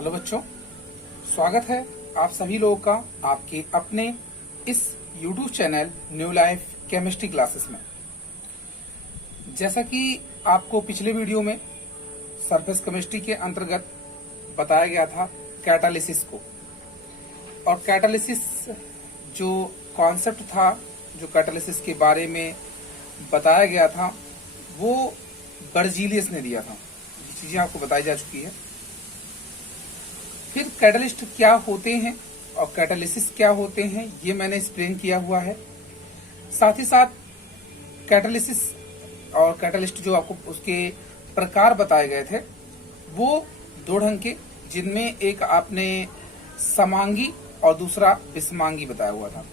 Hello बच्चों, स्वागत है आप सभी लोगों का आपके अपने इस YouTube channel new life chemistry classes में। जैसा कि आपको पिछले वीडियो में सरफेस केमिस्ट्री के अंतर्गत बताया गया था कैटालिसिस को, और कैटालिसिस जो कॉन्सेप्ट था, जो कैटालिसिस के बारे में बताया गया था, वो बर्जीलियस ने दिया था। ये चीजें आपको बताई जा चुकी है। फिर कैटालिस्ट क्या होते हैं और कैटालिसिस क्या होते हैं, ये मैंने एक्सप्लेन किया हुआ है। साथ ही साथ कैटालिसिस और कैटालिस्ट जो आपको उसके प्रकार बताए गए थे, वो दो ढंग के, जिनमें एक आपने समांगी और दूसरा विषमांगी बताया हुआ था।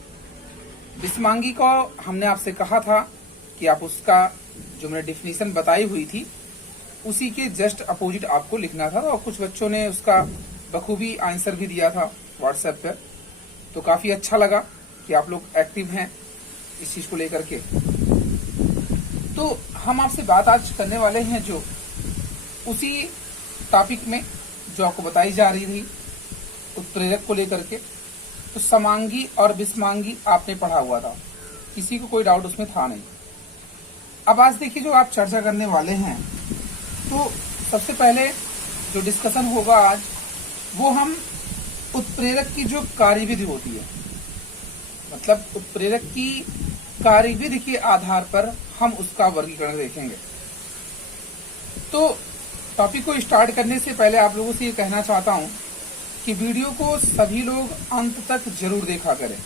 विषमांगी को हमने आपसे कहा था कि आप उसका जो मैंने डिफिनीशन बताई हुई थी उसी के जस्ट अपोजिट आपको लिखना था, और कुछ बच्चों ने उसका बखूबी आंसर भी दिया था व्हाट्सएप पे। तो काफी अच्छा लगा कि आप लोग एक्टिव हैं इस चीज को लेकर के। तो हम आपसे बात आज करने वाले हैं जो उसी टॉपिक में जो आपको बताई जा रही थी उत्प्रेरक को लेकर के। तो समांगी और विषमांगी आपने पढ़ा हुआ था, किसी को कोई डाउट उसमें था नहीं। अब आज देखिए जो आप चर्चा करने वाले हैं, तो सबसे पहले जो डिस्कशन होगा आज, वो हम उत्प्रेरक की जो कार्यविधि होती है, मतलब उत्प्रेरक की कार्यविधि के आधार पर हम उसका वर्गीकरण देखेंगे। तो टॉपिक को स्टार्ट करने से पहले आप लोगों से ये कहना चाहता हूं कि वीडियो को सभी लोग अंत तक जरूर देखा करें,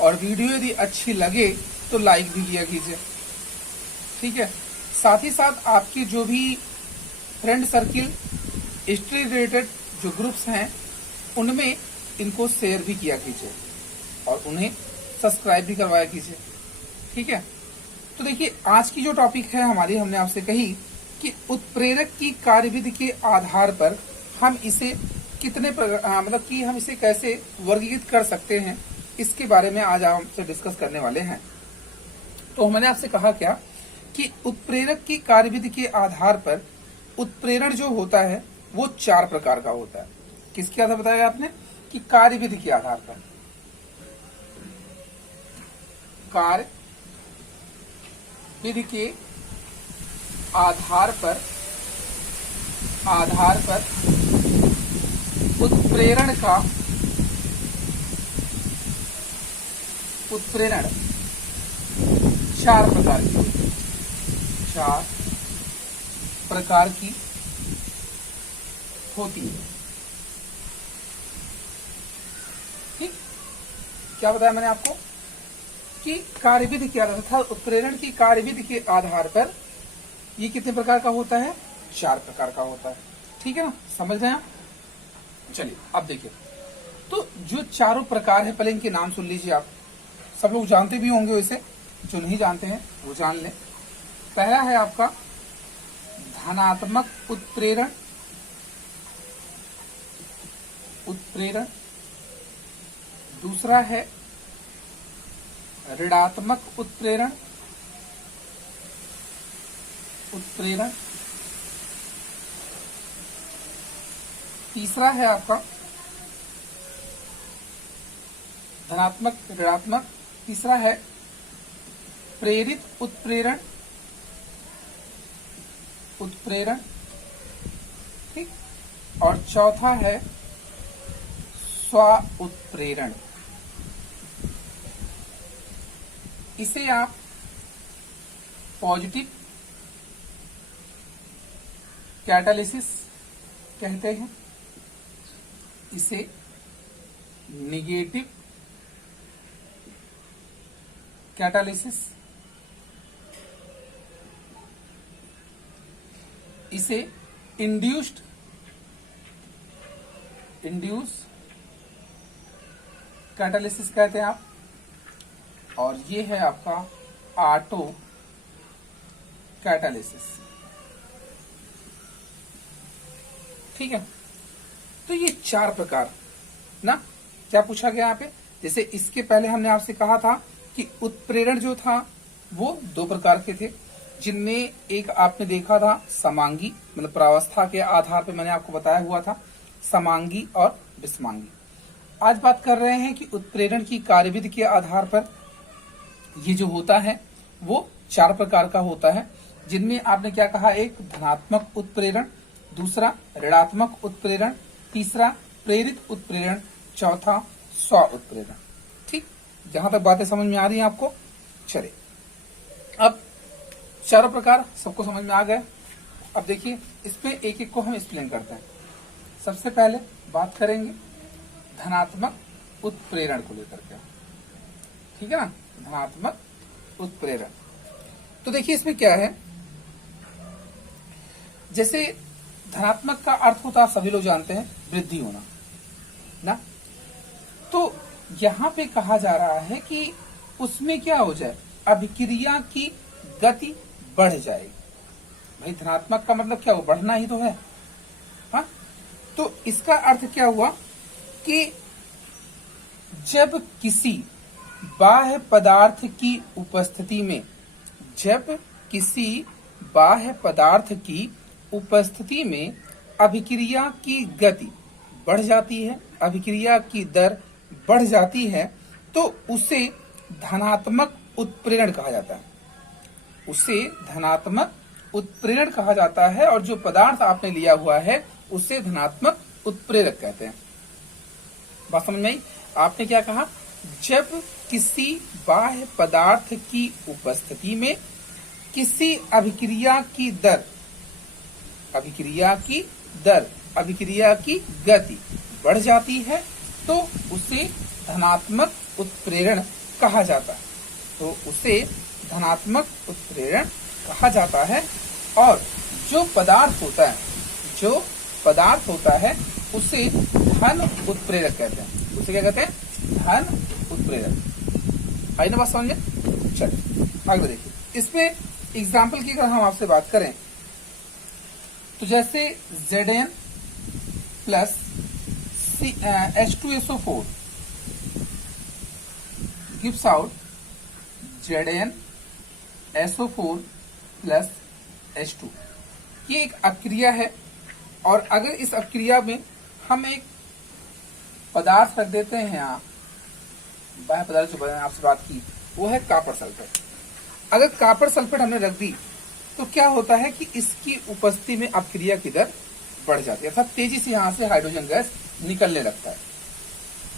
और वीडियो यदि अच्छी लगे तो लाइक भी किया कीजिए, ठीक है। साथ ही साथ आपके जो भी फ्रेंड सर्किल हिस्ट्री रिलेटेड जो ग्रुप्स हैं उनमें इनको शेयर भी किया कीजिए और उन्हें सब्सक्राइब भी करवाया कीजिए, ठीक है। तो देखिए आज की जो टॉपिक है हमारी, हमने आपसे कही कि उत्प्रेरक की कार्यविधि के आधार पर हम इसे कितने मतलब कि हम इसे कैसे वर्गीकृत कर सकते हैं, इसके बारे में आज आपसे डिस्कस करने वाले हैं। तो मैंने आपसे कहा क्या कि उत्प्रेरक की कार्यविधि के आधार पर उत्प्रेरण जो होता है वो 4 प्रकार का होता है। किसके आधार बताया आपने कि कार्यविधि के आधार पर, कार्यविधि के आधार पर उत्प्रेरण 4 प्रकार की होती है। 4 प्रकार की होती है, ठीक। क्या बताया मैंने आपको कि कार्यविधि के आधार था, उत्प्रेरण की कार्यविधि के आधार पर ये कितने प्रकार का होता है? 4 प्रकार का होता है, ठीक है ना। समझ रहे हैं आप? चलिए अब देखिए, तो जो चारों प्रकार है, पहले इनके नाम सुन लीजिए। आप सब लोग जानते भी होंगे, वैसे जो नहीं जानते हैं वो जान लें। पहला है आपका धनात्मक उत्प्रेरण, दूसरा है ऋणात्मक उत्प्रेरण, तीसरा है आपका धनात्मक ऋणात्मक, तीसरा है प्रेरित उत्प्रेरण, ठीक, और चौथा है स्व उत्प्रेरण। इसे आप पॉजिटिव कैटालिसिस कहते हैं, इसे निगेटिव कैटालिसिस, इसे इंड्यूस कैटालिसिस कहते हैं आप, और ये है आपका ऑटो कैटालिसिस, ठीक है। तो ये 4 प्रकार ना, क्या पूछा गया यहाँ पे? जैसे इसके पहले हमने आपसे कहा था कि उत्प्रेरण जो था वो 2 प्रकार के थे, जिनमें एक आपने देखा था समांगी, मतलब प्रावस्था के आधार पर मैंने आपको बताया हुआ था, समांगी और विषमांगी। आज बात कर रहे हैं कि उत्प्रेरण की कार्यविधि के आधार पर ये जो होता है वो 4 प्रकार का होता है, जिनमें आपने क्या कहा, एक धनात्मक उत्प्रेरण, दूसरा ऋणात्मक उत्प्रेरण, तीसरा प्रेरित उत्प्रेरण, चौथा स्व उत्प्रेरण। ठीक, जहां तक बातें समझ में आ रही हैं आपको? चले, अब चारों प्रकार सबको समझ में आ गए। अब देखिए इसमें एक एक को हम एक्सप्लेन करते हैं। सबसे पहले बात करेंगे धनात्मक उत्प्रेरण को लेकर के, ठीक है ना, धनात्मक उत्प्रेरण। तो देखिए इसमें क्या है, जैसे धनात्मक का अर्थ होता है, सभी लोग जानते हैं, वृद्धि होना ना। तो यहां पे कहा जा रहा है कि उसमें क्या हो जाए, अभिक्रिया की गति बढ़ जाएगी। भाई धनात्मक का मतलब क्या हो, बढ़ना ही तो है। हाँ, तो इसका अर्थ क्या हुआ कि जब किसी बाह्य पदार्थ की उपस्थिति में, जब किसी बाह्य पदार्थ की उपस्थिति में अभिक्रिया की गति बढ़ जाती है, अभिक्रिया की दर बढ़ जाती है, तो उसे धनात्मक उत्प्रेरण कहा जाता है। उसे धनात्मक उत्प्रेरण कहा जाता है, और जो पदार्थ आपने लिया हुआ है उसे धनात्मक उत्प्रेरक कहते हैं। बात समझ में आई? आपने क्या कहा, जब किसी बाह्य पदार्थ की उपस्थिति में किसी अभिक्रिया की दर, अभिक्रिया की दर, अभिक्रिया की गति बढ़ जाती है, तो उसे धनात्मक उत्प्रेरण कहा जाता है। तो उसे धनात्मक उत्प्रेरण कहा जाता है। और जो पदार्थ होता है, जो पदार्थ होता है उसे धन उत्प्रेरक कहते हैं। उसे क्या कहते हैं? धन उत्प्रेरक। आई ना बात समझ में? चलिए आगे देखिए, इसमें एग्जाम्पल की अगर हम आपसे बात करें तो जैसे Zn plus H2SO4 gives out Zn SO4 plus H2। ये एक अपक्रिया है, और अगर इस अपक्रिया में हम एक पदार्थ रख देते हैं, यहाँ बाह्य पदार्थ जो मैंने आपसे बात की वो है कॉपर सल्फेट। अगर कॉपर सल्फेट हमने रख दी तो क्या होता है कि इसकी उपस्थिति में अपक्रिया की दर बढ़ जाती है, अर्थात तेजी से यहाँ से हाइड्रोजन गैस निकलने लगता है।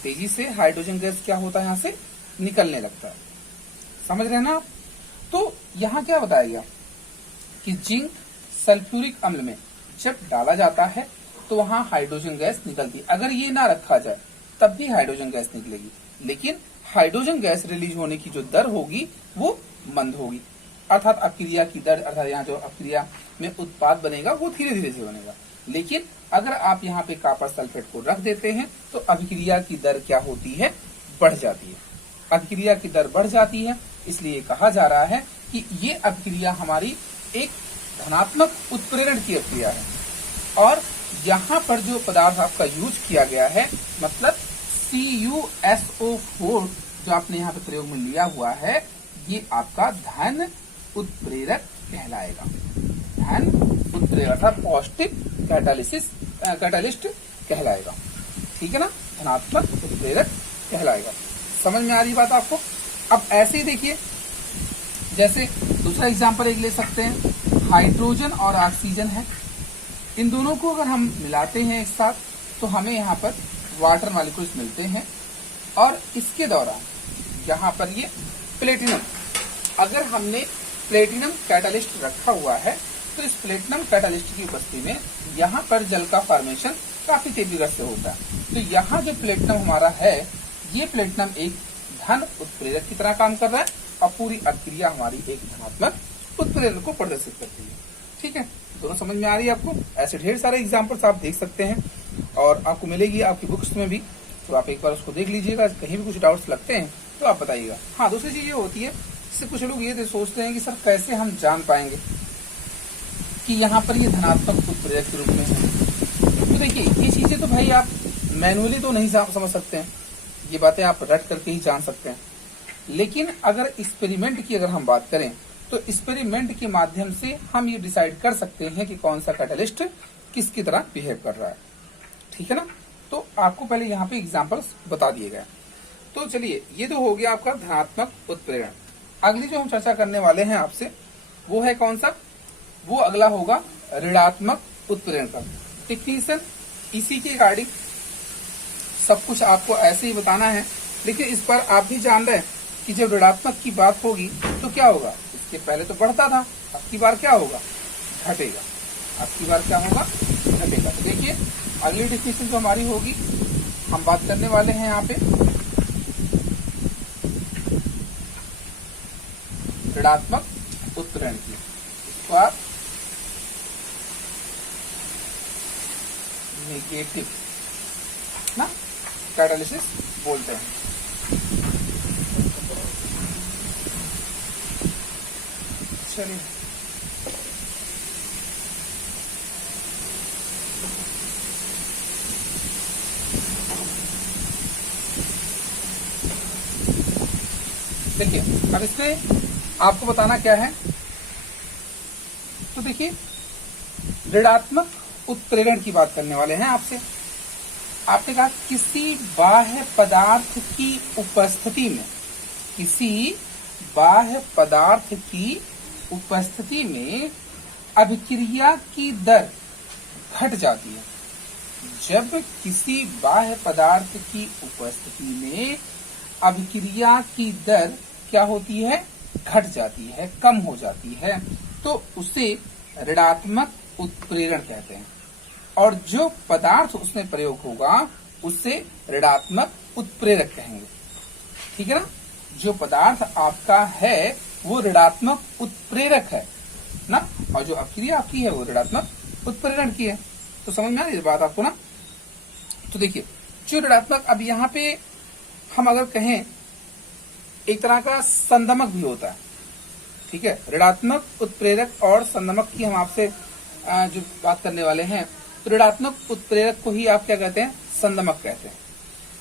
तेजी से हाइड्रोजन गैस क्या होता है, यहाँ से निकलने लगता है। समझ रहे हैं ना आप? तो यहाँ क्या बताया गया कि जिंक सल्फ्यूरिक अम्ल में जब डाला जाता है तो वहां हाइड्रोजन गैस निकलती है। अगर ये ना रखा जाए तब भी हाइड्रोजन गैस निकलेगी, लेकिन हाइड्रोजन गैस रिलीज होने की जो दर होगी वो मंद होगी, अर्थात अपक्रिया की दर, अर्थात यहाँ जो अपक्रिया में उत्पाद बनेगा वो धीरे धीरे से बनेगा। लेकिन अगर आप यहाँ पे कॉपर सल्फेट को रख देते हैं तो अभिक्रिया की दर क्या होती है, बढ़ जाती है। अभिक्रिया की दर बढ़ जाती है, इसलिए कहा जा रहा है कि ये अभिक्रिया हमारी एक धनात्मक उत्प्रेरण की अभिक्रिया है। और यहाँ पर जो पदार्थ आपका यूज किया गया है, मतलब CuSO4 जो आपने यहाँ पे प्रयोग में लिया हुआ है, ये आपका धन उत्प्रेरक कहलाएगा। धन उत्प्रेरक अर्थात पॉजिटिव कैटालिस्ट कहलाएगा। ठीक है ना, धनात्मक उत्प्रेरक कहलाएगा। समझ में आ रही बात आपको? अब ऐसे ही देखिए, जैसे दूसरा एग्जांपल एक ले सकते हैं, हाइड्रोजन और ऑक्सीजन है। इन दोनों को अगर हम मिलाते हैं एक साथ तो हमें यहाँ पर वाटर मॉलिक्यूल्स मिलते हैं, और इसके दौरान यहाँ पर ये प्लेटिनम, अगर हमने प्लेटिनम कैटालिस्ट रखा हुआ है तो इस प्लेटिनम कैटालिस्ट की उपस्थिति में यहाँ पर जल का फॉर्मेशन काफी तेजी से होता है। तो यहाँ जो प्लेटिनम हमारा है, ये प्लेटिनम एक धन उत्प्रेरक की तरह काम कर रहा है, और पूरी अभिक्रिया हमारी एक धनात्मक उत्प्रेरण को प्रदर्शित करती है। ठीक है, दोनों समझ में आ रही है आपको? ऐसे ढेर सारे एग्जाम्पल्स आप देख सकते हैं, और आपको मिलेगी आपकी बुक्स में भी, तो आप एक बार उसको देख लीजिएगा। कहीं भी कुछ डाउट्स लगते हैं तो आप बताइएगा। हाँ, दूसरी चीज ये होती है, इससे कुछ लोग ये सोचते हैं कि सर कैसे हम जान पाएंगे कि यहाँ पर ये धनात्मक उत्प्रेरक के रूप में है। तो देखिए, ये चीजें तो भाई आप मैनुअली तो नहीं समझ सकते हैं, ये बातें आप रट करके ही जान सकते हैं। लेकिन अगर एक्सपेरिमेंट की अगर हम बात करें तो एक्सपेरिमेंट के माध्यम से हम ये डिसाइड कर सकते हैं कि कौन सा कैटालिस्ट किसकी तरह बिहेव कर रहा है। ठीक है ना। तो आपको पहले यहाँ पे एग्जाम्पल्स बता दिए गए। तो चलिए, ये तो हो गया आपका धनात्मक उत्प्रेरण। अगली जो हम चर्चा करने वाले हैं आपसे वो है कौन सा, वो अगला होगा ऋणात्मक उत्प्रेरण का टेक्नीशियन। इसी के रिगार्डिंग सब कुछ आपको ऐसे ही बताना है, लेकिन इस पर आप भी जान रहे हैं कि जब ऋणात्मक की बात होगी तो क्या होगा, इसके पहले तो बढ़ता था, अब की बार क्या होगा, घटेगा। अब की बार क्या होगा, घटेगा। तो देखिए अगली डेफिनेशन जो हमारी होगी, हम बात करने वाले हैं यहाँ पे ऋणात्मक उत्प्रेरण की। इसको आप नेगेटिव ना कैटालिसिस बोलते हैं। चलिए, देखिए अब इसमें आपको बताना क्या है। तो देखिए ऋणात्मक उत्प्रेरण की बात करने वाले हैं आपसे। आपने कहा किसी बाह्य पदार्थ की उपस्थिति में, किसी बाह्य पदार्थ की उपस्थिति में अभिक्रिया की दर घट जाती है। जब किसी बाह्य पदार्थ की उपस्थिति में अभिक्रिया की दर क्या होती है, घट जाती है, कम हो जाती है, तो उसे ऋणात्मक उत्प्रेरण कहते हैं। और जो पदार्थ उसमें प्रयोग होगा उससे ऋणात्मक उत्प्रेरक कहेंगे। ठीक है ना। जो पदार्थ आपका है वो ऋणात्मक उत्प्रेरक है ना, और जो अभिक्रिया आपकी है वो ऋणात्मक उत्प्रेरण की है। तो समझ में आ रही है बात आपको ना। तो देखिए जो ऋणात्मक, अब यहाँ पे हम अगर कहें एक तरह का संदमक भी होता है। ठीक है, ऋणात्मक उत्प्रेरक और संदमक की हम आपसे जो बात करने वाले हैं, तो ऋणात्मक उत्प्रेरक को ही आप क्या कहते हैं, संदमक कहते हैं।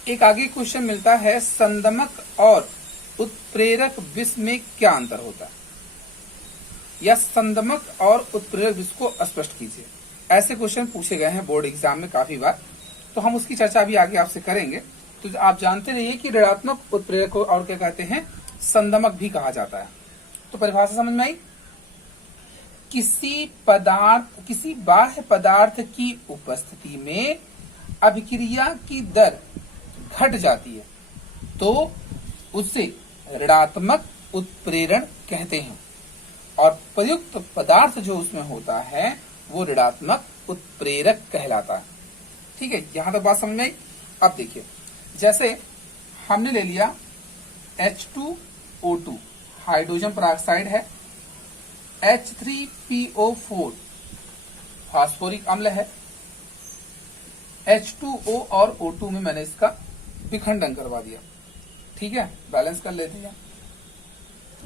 एक आगे क्वेश्चन मिलता है, संदमक और उत्प्रेरक विष में क्या अंतर होता है, या संदमक और उत्प्रेरक विष को स्पष्ट कीजिए। ऐसे क्वेश्चन पूछे गए हैं बोर्ड एग्जाम में काफी बार, तो हम उसकी चर्चा भी आगे आपसे करेंगे। तो आप जानते रहिए कि ऋणात्मक उत्प्रेरक को और क्या कहते हैं, संदमक भी कहा जाता है। तो परिभाषा समझ में आई। किसी बाह्य पदार्थ की उपस्थिति में अभिक्रिया की दर घट जाती है तो उसे ऋणात्मक उत्प्रेरण कहते हैं, और प्रयुक्त पदार्थ जो उसमें होता है वो ऋणात्मक उत्प्रेरक कहलाता है। ठीक है, यहां तक बात समझ में आई। अब देखिए, जैसे हमने ले लिया H2O2 हाइड्रोजन पेरोक्साइड है, H3PO4 फास्फोरिक अम्ल है, H2O और O2 में मैंने इसका विखंडन करवा दिया। ठीक है, बैलेंस कर लेते हैं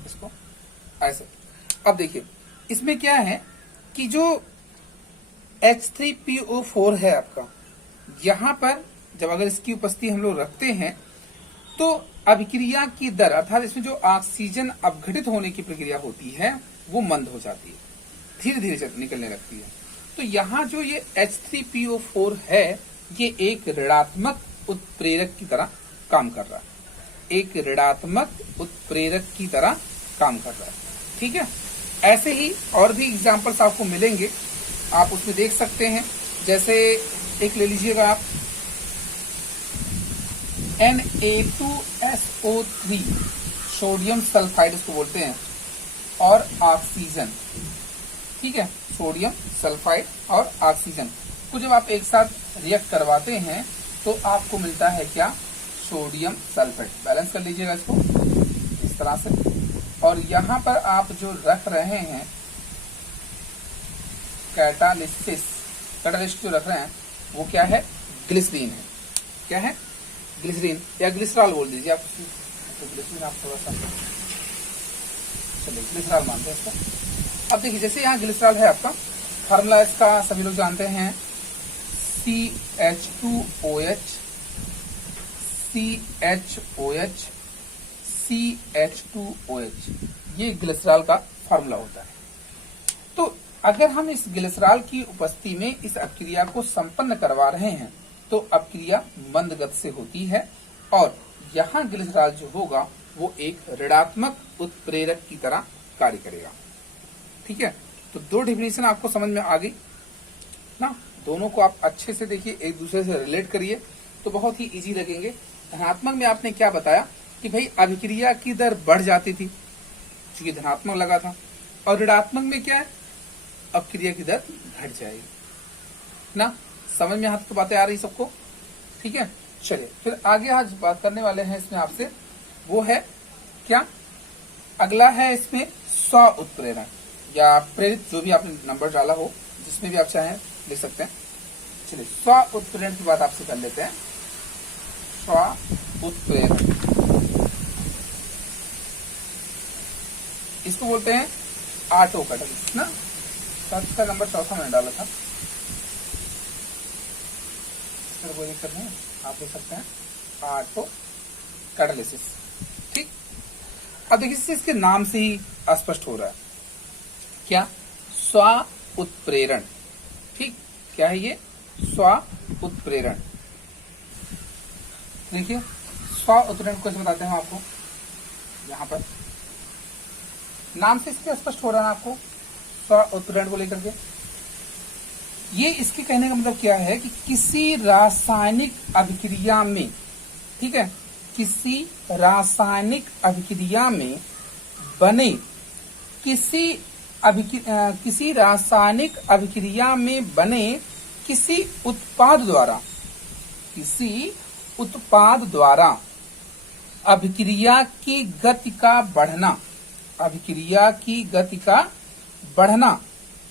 इसको ऐसे। अब देखिए इसमें क्या है कि जो H3PO4 है आपका, यहां पर जब अगर इसकी उपस्थिति हम लोग रखते हैं तो अभिक्रिया की दर, अर्थात इसमें जो ऑक्सीजन अपघटित होने की प्रक्रिया होती है वो मंद हो जाती है, धीरे धीरे निकलने लगती है। तो यहाँ जो ये H3PO4 है ये एक ऋणात्मक उत्प्रेरक की तरह काम कर रहा है, एक ऋणात्मक उत्प्रेरक की तरह काम कर रहा है। ठीक है, ऐसे ही और भी एग्जाम्पल्स आपको मिलेंगे, आप उसमें देख सकते हैं। जैसे एक ले लीजिएगा आप Na2SO3 सोडियम सल्फाइड इसको बोलते हैं, और ऑक्सीजन। ठीक है, सोडियम सल्फाइड और ऑक्सीजन को जब आप एक साथ रिएक्ट करवाते हैं तो आपको मिलता है क्या, सोडियम सल्फेट। बैलेंस कर लीजिएगा इसको इस तरह से। और यहां पर आप जो रख रहे हैं कैटालिस्ट जो रख रहे हैं वो क्या है, ग्लिसरीन है। क्या है, ग्लिसरीन या ग्लिसरॉल बोल दीजिए आप। तो ग्लिसरीन आप थोड़ा सा चलिए ग्लिसरॉल मानते हैं इसका। अब देखिए जैसे यहाँ ग्लिसरॉल है आपका, फार्मूला इसका सभी लोग जानते हैं, CH2OH CHOH CH2OH, ये ग्लिसरॉल का फार्मूला होता है। तो अगर हम इस ग्लिसरॉल की उपस्थिति में इस अभिक्रिया को संपन्न करवा रहे हैं तो अपक्रिया मंद गति से होती है और यहाँ ग्लिसरॉल जो होगा वो एक ऋणात्मक उत्प्रेरक की तरह कार्य करेगा। ठीक है, तो दो डेफिनेशन आपको समझ में आ गई ना। दोनों को आप अच्छे से देखिए, एक दूसरे से रिलेट करिए तो बहुत ही इजी लगेंगे। धनात्मक में आपने क्या बताया कि भाई अभिक्रिया की दर बढ़ जाती थी क्योंकि धनात्मक लगा था, और ऋणात्मक में क्या है, अपक्रिया की दर घट जाएगी ना। समझ में हाथ तो बातें आ रही सबको? ठीक है, चलिए फिर आगे आज बात करने वाले हैं इसमें आपसे, वो है क्या, अगला है इसमें स्व उत्प्रेरण या प्रेरित, जो भी आपने नंबर डाला हो, जिसमें भी आप चाहें लिख सकते हैं। चलिए स्व उत्प्रेरण की बात आपसे कर लेते हैं। स्व उत्प्रेरण इसको बोलते हैं ऑटो कैटालिसिस ना। इसका नंबर चौथा मैंने डाला था, कोई दिक्कत नहीं, आप देख सकते हैं ऑटो कैटालिसिस। ठीक, अब देखिए इसके नाम से ही स्पष्ट हो रहा है क्या, स्व उत्प्रेरण। ठीक, क्या है ये, स्व उत्प्रेरण। देखिए स्व उत्प्रेरण कैसे बताते हैं आपको, यहां पर नाम से इसके स्पष्ट हो रहा है ना आपको, स्व उत्प्रेरण को लेकर के। ये इसके कहने का मतलब क्या है कि किसी रासायनिक अभिक्रिया में, ठीक है, किसी रासायनिक अभिक्रिया में बने किसी रासायनिक अभिक्रिया में बने किसी उत्पाद द्वारा अभिक्रिया की गति का बढ़ना, अभिक्रिया की गति का बढ़ना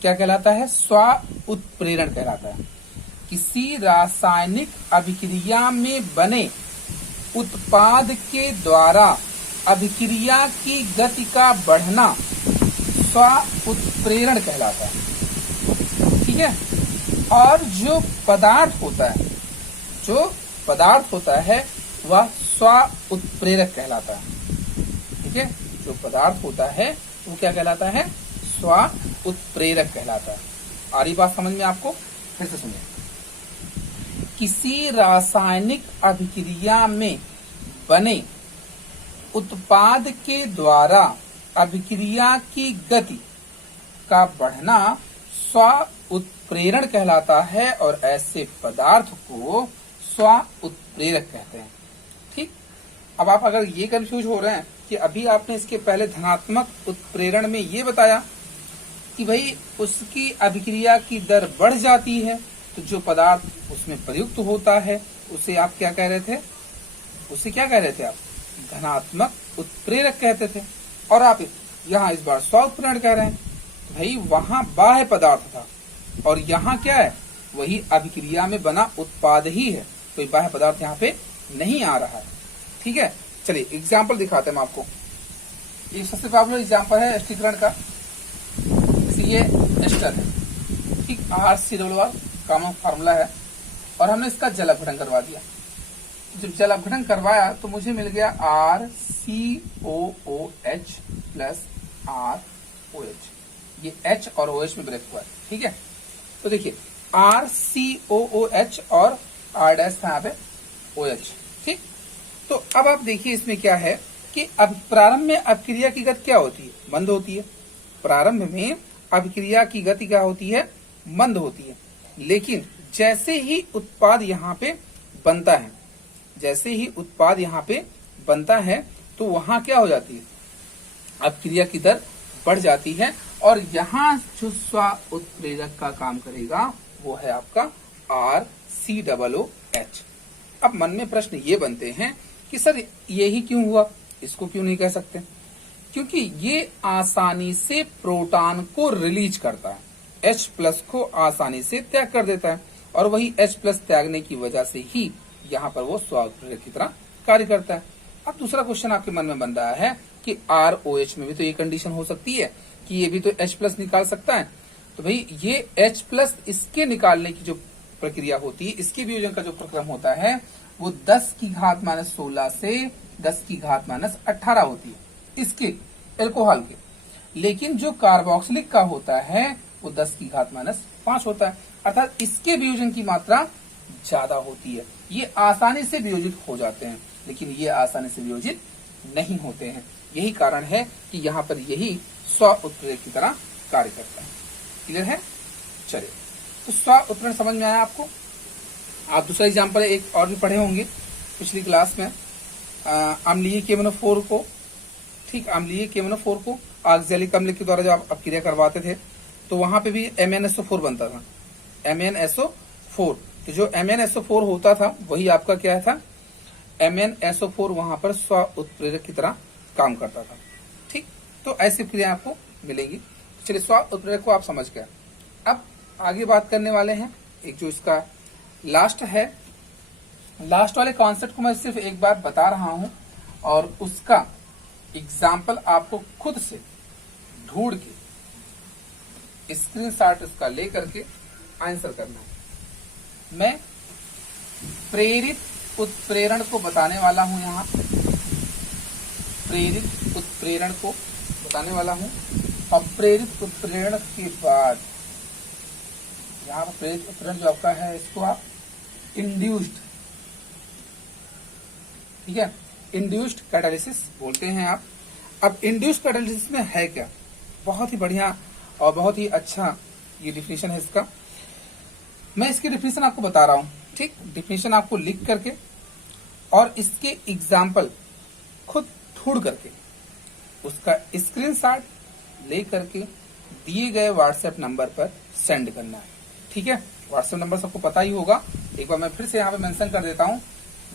क्या कहलाता है, स्व उत्प्रेरण कहलाता है। किसी रासायनिक अभिक्रिया में बने उत्पाद के द्वारा अभिक्रिया की गति का बढ़ना स्व उत्प्रेरण कहलाता है। ठीक है, और जो पदार्थ होता है वह स्व उत्प्रेरक कहलाता है। ठीक है, जो पदार्थ होता है वो क्या कहलाता है, स्व उत्प्रेरक कहलाता है। आ रही बात समझ में आपको? फिर से सुनिए, किसी रासायनिक अभिक्रिया में बने उत्पाद के द्वारा अभिक्रिया की गति का बढ़ना स्व उत्प्रेरण कहलाता है और ऐसे पदार्थ को स्व उत्प्रेरक कहते हैं। ठीक, अब आप अगर ये कंफ्यूज हो रहे हैं कि अभी आपने इसके पहले धनात्मक उत्प्रेरण में ये बताया कि भाई उसकी अभिक्रिया की दर बढ़ जाती है, तो जो पदार्थ उसमें प्रयुक्त होता है उसे आप क्या कह रहे थे, उसे क्या कह रहे थे आप, धनात्मक उत्प्रेरक कहते थे। और आप यहाँ इस बार स्व उत्प्रेरण कह रहे हैं, तो भाई वहां बाह्य पदार्थ था और यहाँ क्या है, वही अभिक्रिया में बना उत्पाद ही है, कोई बाह्य पदार्थ यहाँ पे नहीं आ रहा है। ठीक है, चलिए एग्जाम्पल दिखाते हैं हम आपको। ये सबसे पॉपुलर एग्जाम्पल है एस्टीकरण का, ये एस्टर है। ठीक, RCOOR कॉमन फार्मूला है और हमने इसका जल अपघटन करवा दिया। जब जल अपघटन करवाया तो मुझे मिल गया RCOOH प्लस ROH, ये H और OH में ब्रेक हुआ है। ठीक है, तो देखिए RCOOH और R डैश था यहाँ पे OH। ठीक, तो अब आप देखिए इसमें क्या है कि अब प्रारंभ में अभिक्रिया की गति क्या होती है, मंद होती है। प्रारंभ में अभिक्रिया की गति क्या होती है, मंद होती है। लेकिन जैसे ही उत्पाद यहाँ पे बनता है, जैसे ही उत्पाद यहाँ पे बनता है तो वहां क्या हो जाती है, अभिक्रिया की दर बढ़ जाती है और यहाँ जो स्व उत्प्रेरक का काम करेगा वो है आपका RCOOH। अब मन में प्रश्न ये बनते हैं कि सर यही क्यों हुआ, इसको क्यों नहीं कह सकते, क्योंकि ये आसानी से प्रोटॉन को रिलीज करता है, H प्लस को आसानी से त्याग कर देता है और वही H प्लस त्यागने की वजह से ही यहाँ पर वो स्व उत्प्रेरक की तरह कार्य करता है। अब दूसरा क्वेश्चन आपके मन में बन रहा है कि ROH में भी तो ये कंडीशन हो सकती है कि ये भी तो H प्लस निकाल सकता है, तो भाई ये H प्लस इसके निकालने की जो प्रक्रिया होती है, इसके वियोजन का जो प्रक्रम होता है वो 10 की घात माइनस 16 से 10 की घात माइनस 18 होती है इसके एल्कोहल के, लेकिन जो कार्बोक्सिलिक का होता है वो 10 की घात माइनस 5 होता है। अर्थात इसके वियोजन की मात्रा ज्यादा होती है। ये आसानी से वियोजित हो जाते हैं, लेकिन ये आसानी से वियोजित नहीं होते हैं। यही कारण है कि यहाँ पर यही स्व उत्प्रेरक की तरह कार्य करता है। क्लियर है? चलिए, तो स्व उत्प्रेरण समझ में आया आपको। आप दूसरा एग्जाम्पल एक और भी पढ़े होंगे पिछली क्लास में, अम्लीय KMnO4 को, ठीक, अम्लीय KMnO4 को ऑक्जेलिक अम्ल के द्वारा जब आप अपक्रिया करवाते थे तो वहां पे भी MnSO4 बनता था, MnSO4। तो जो MnSO4 होता था वही आपका क्या था, MnSO4 वहां पर स्व उत्प्रेरक की तरह काम करता था। ठीक, तो ऐसी क्रिया आपको मिलेंगी। चलिए, स्व उत्प्रेरक को आप समझ गए। अब आगे बात करने वाले हैं एक जो इसका लास्ट है। लास्ट वाले कॉन्सेप्ट को मैं सिर्फ एक बार बता रहा हूं और उसका एग्जाम्पल आपको खुद से ढूंढ के स्क्रीनशॉट इसका लेकर के आंसर करना है। मैं प्रेरित उत्प्रेरण को बताने वाला हूं, यहाँ प्रेरित उत्प्रेरण को बताने वाला हूं और प्रेरित उत्प्रेरण के बाद यहाँ पर प्रेरित उत्प्रेरण जो आपका है इसको आप इंड्यूस्ड, ठीक है, इंड्यूस्ड कैटालिसिस बोलते हैं आप। अब इंड्यूस्ड कैटालिसिस में है क्या, बहुत ही बढ़िया और बहुत ही अच्छा ये डिफिनेशन है इसका। मैं इसकी डिफिनेशन आपको बता रहा हूं, ठीक, डिफिनेशन आपको लिख करके और इसके एग्जाम्पल खुद ढूंढ करके उसका स्क्रीनशॉट ले करके दिए गए व्हाट्सएप नंबर पर सेंड करना है। ठीक है, व्हाट्सएप नंबर सबको पता ही होगा, एक बार मैं फिर से यहाँ पे मेंशन कर देता हूँ,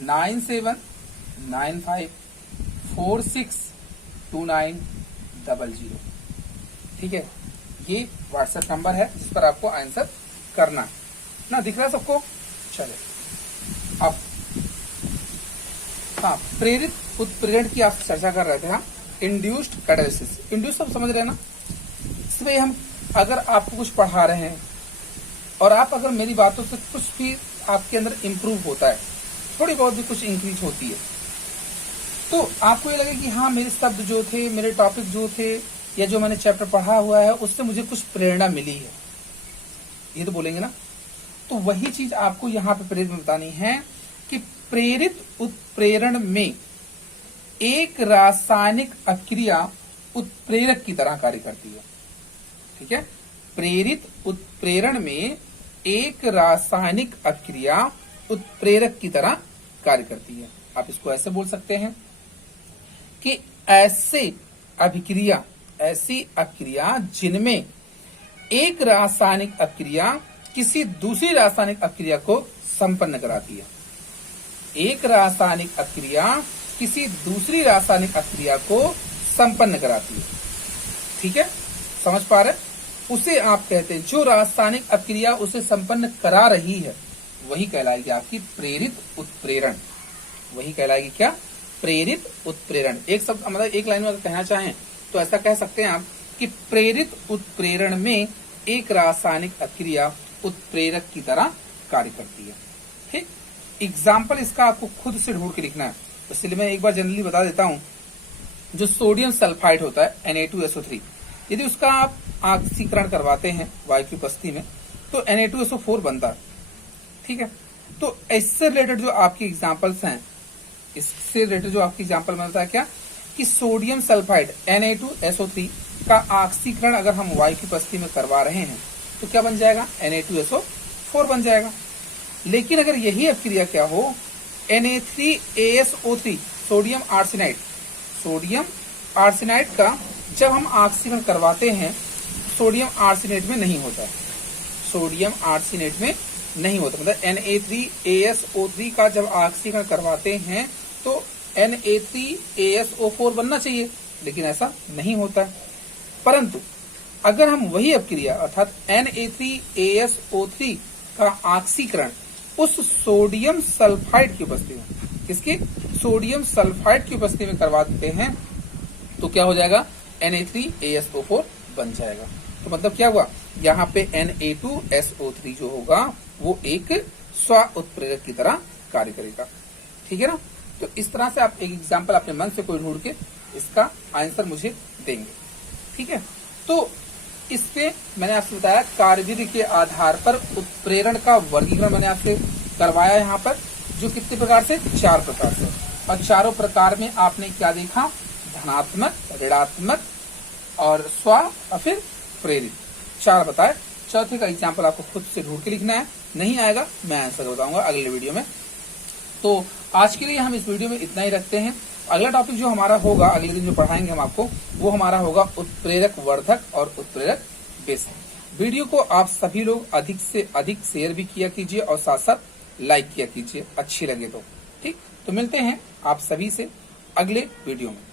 9795462900। ठीक है, ये व्हाट्सएप नंबर है जिस पर आपको आंसर करना है ना। दिख रहा है सबको? चले, अब हाँ, प्रेरित उत्प्रेरण की आप चर्चा कर रहे थे। हाँ, इंड्यूस्ड कैटालिसिस, इंड्यूस सब समझ रहे हैं ना। इसमें हम अगर आपको कुछ पढ़ा रहे हैं और आप अगर मेरी बातों से कुछ भी आपके अंदर इम्प्रूव होता है, थोड़ी बहुत भी कुछ इंक्रीज होती है, तो आपको ये लगे कि हाँ, मेरे शब्द जो थे, मेरे टॉपिक जो थे या जो मैंने चैप्टर पढ़ा हुआ है उससे मुझे कुछ प्रेरणा मिली है, ये तो बोलेंगे ना। तो वही चीज आपको यहाँ पे प्रेरित में बतानी है कि प्रेरित उत्प्रेरण में एक रासायनिक अक्रिया उत्प्रेरक की तरह कार्य करती है। ठीक है, प्रेरित उत्प्रेरण में एक रासायनिक अक्रिया उत्प्रेरक की तरह कार्य करती है। आप इसको ऐसे बोल सकते हैं कि ऐसी अक्रिया जिनमें एक रासायनिक अक्रिया किसी दूसरी रासायनिक अक्रिया को संपन्न कराती है। एक रासायनिक अक्रिया किसी दूसरी रासायनिक अक्रिया को संपन्न कराती है। ठीक है, समझ पा रहे? उसे आप कहते हैं, जो रासायनिक अक्रिया उसे संपन्न करा रही है वही कहलाएगी आपकी प्रेरित उत्प्रेरण। वही कहलाएगी क्या? प्रेरित उत्प्रेरण। एक शब्द मतलब एक लाइन में अगर कहना चाहें तो ऐसा कह सकते हैं आप कि प्रेरित उत्प्रेरण में एक रासायनिक अक्रिया उत्प्रेरक की तरह कार्य करती है। ठीक, एग्जाम्पल इसका आपको खुद से ढूंढ के लिखना है, इसलिए मैं एक बार जनरली बता देता हूं। जो सोडियम सल्फाइड होता है Na2SO3, यदि उसका आप ऑक्सीकरण करवाते हैं वायु की उपस्थिति में तो Na2SO4 बनता है। ठीक है, तो इससे रिलेटेड जो आपकी एग्जाम्पल्स हैं, इससे रिलेटेड जो आपकी एग्जाम्पल मिलता है क्या कि सोडियम सल्फाइड Na2SO3 का ऑक्सीकरण अगर हम वायु की उपस्थिति में करवा रहे हैं तो क्या बन जाएगा? Na2SO4 बन जाएगा। लेकिन अगर यही अक्रिया क्या हो, Na3ASO3 सोडियम आर्सेनाइड का जब हम ऑक्सीकरण करवाते हैं सोडियम आर्सेनेट में नहीं होता है, सोडियम आर्सेनेट में नहीं होता, मतलब Na3ASO3 का जब ऑक्सीकरण करवाते हैं तो Na3ASO4 बनना चाहिए, लेकिन ऐसा नहीं होता है। परंतु अगर हम वही अपक्रिया अर्थात Na3ASO3 का ऑक्सीकरण उस सोडियम सल्फाइड की उपस्थिति में, किसकी? सोडियम सल्फाइड की उपस्थिति में करवा देते हैं तो क्या हो जाएगा? Na3ASO4 बन जाएगा। तो मतलब क्या हुआ, यहाँ पे Na2SO3 जो होगा वो एक स्व उत्प्रेरक की तरह कार्य करेगा। ठीक है ना। तो इस तरह से आप एक एग्जाम्पल अपने मन से कोई ढूंढ के इसका आंसर मुझे देंगे। ठीक है, तो इससे मैंने आपसे बताया कार्यविधि के आधार पर उत्प्रेरण का वर्गीकरण मैंने आपसे करवाया यहाँ पर, जो कितने प्रकार से, 4 प्रकार से। और चारों प्रकार में आपने क्या देखा, धनात्मक, ऋणात्मक और स्व और फिर प्रेरित, 4 बताए। चौथे का एग्जाम्पल आपको खुद से ढूंढ के लिखना है, नहीं आएगा मैं आंसर बताऊंगा अगले वीडियो में। तो आज के लिए हम इस वीडियो में इतना ही रखते हैं। अगला टॉपिक जो हमारा होगा, अगले दिन जो पढ़ाएंगे हम आपको, वो हमारा होगा उत्प्रेरक वर्धक और उत्प्रेरक बेसिक। वीडियो को आप सभी लोग अधिक से अधिक शेयर भी किया कीजिए और साथ साथ लाइक किया कीजिए, अच्छी लगे तो। ठीक, तो मिलते हैं आप सभी से अगले वीडियो में।